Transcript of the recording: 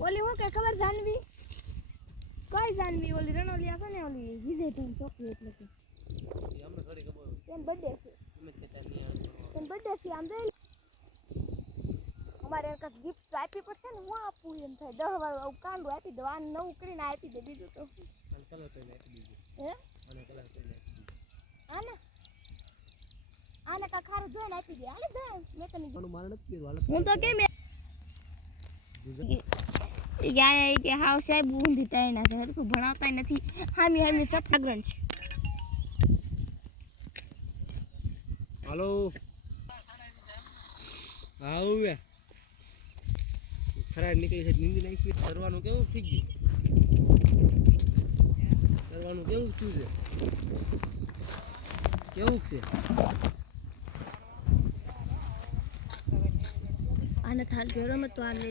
ઓલી હું કે ખબર જાનવી? કઈ જાનવી? ઓલી રણોલી છે ને ઓલી વિજય ટીમ છોકરી એટલે કે. અમને થોડી ખબર બર્થડે છે. અમે નહીં બર્થડે છે આમ જોઈ અમારે એક ગિફ્ટ આપી પડશે ને હું આપું એમ થાય. દહ વાર આવું કાંડું આપી દઉં આ નવું કરીને આપી દે બીજું તો. અને કલર કરીને આપી દીધું હે? અને કલર કરીને આપી દીધું આને? આને કા ખારું જોઈને આપી દે. હાલે દે મેં તને હું તો કેમ એ એ કે હાવ સાહેબ ઊંધી તાઈના છે. હરખું ભણાવતા નથી. હામી હામી સફાગ્રન છે. હાલો. હા ઉવે ખરા નીકળી છે નીંદી નાખી. કરવાનું કેવું થઈ ગયું? કરવાનું કેવું થયું છે? કેવું છે? આને થાલ ગયો તો આ લઈ